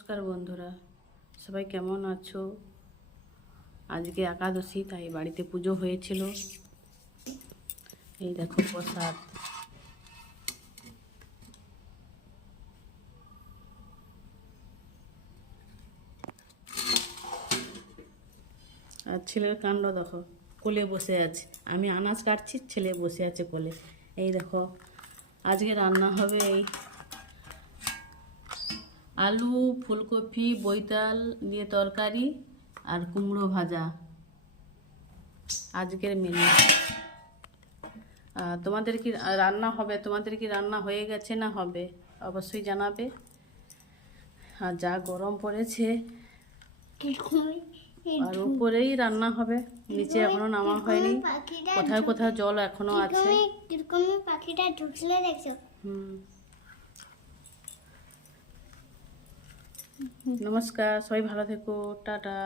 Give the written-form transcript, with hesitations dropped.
নমস্কার বন্ধুরা, সবাই কেমন আছো? আজকে একাদশী, তাই বাড়িতে পুজো হয়েছিল। এই দেখো প্রসাদ। আর ছেলের কাণ্ড দেখো, কোলে বসে আছে। আমি আনাজ কাটছি, ছেলে বসে আছে কোলে। এই দেখো, আজকে রান্না হবে এই আলু, ফুলকপি, বৈতাল দিয়ে তরকারি আর কুমড়ো ভাজা আজকের মেনু। তোমাদের কি রান্না হবে? তোমাদের কি রান্না হয়ে গেছে না হবে? অবশ্যই জানাবে। আর যা গরম পড়েছে, আর উপরেই রান্না হবে, নিচে এখনো নামা হয়নি। কোথায় কোথায় জল এখনো আছে। পাখিটা ঢুকলে দেখছো? নমস্কার, সবাই ভালো থেকো, টাটা।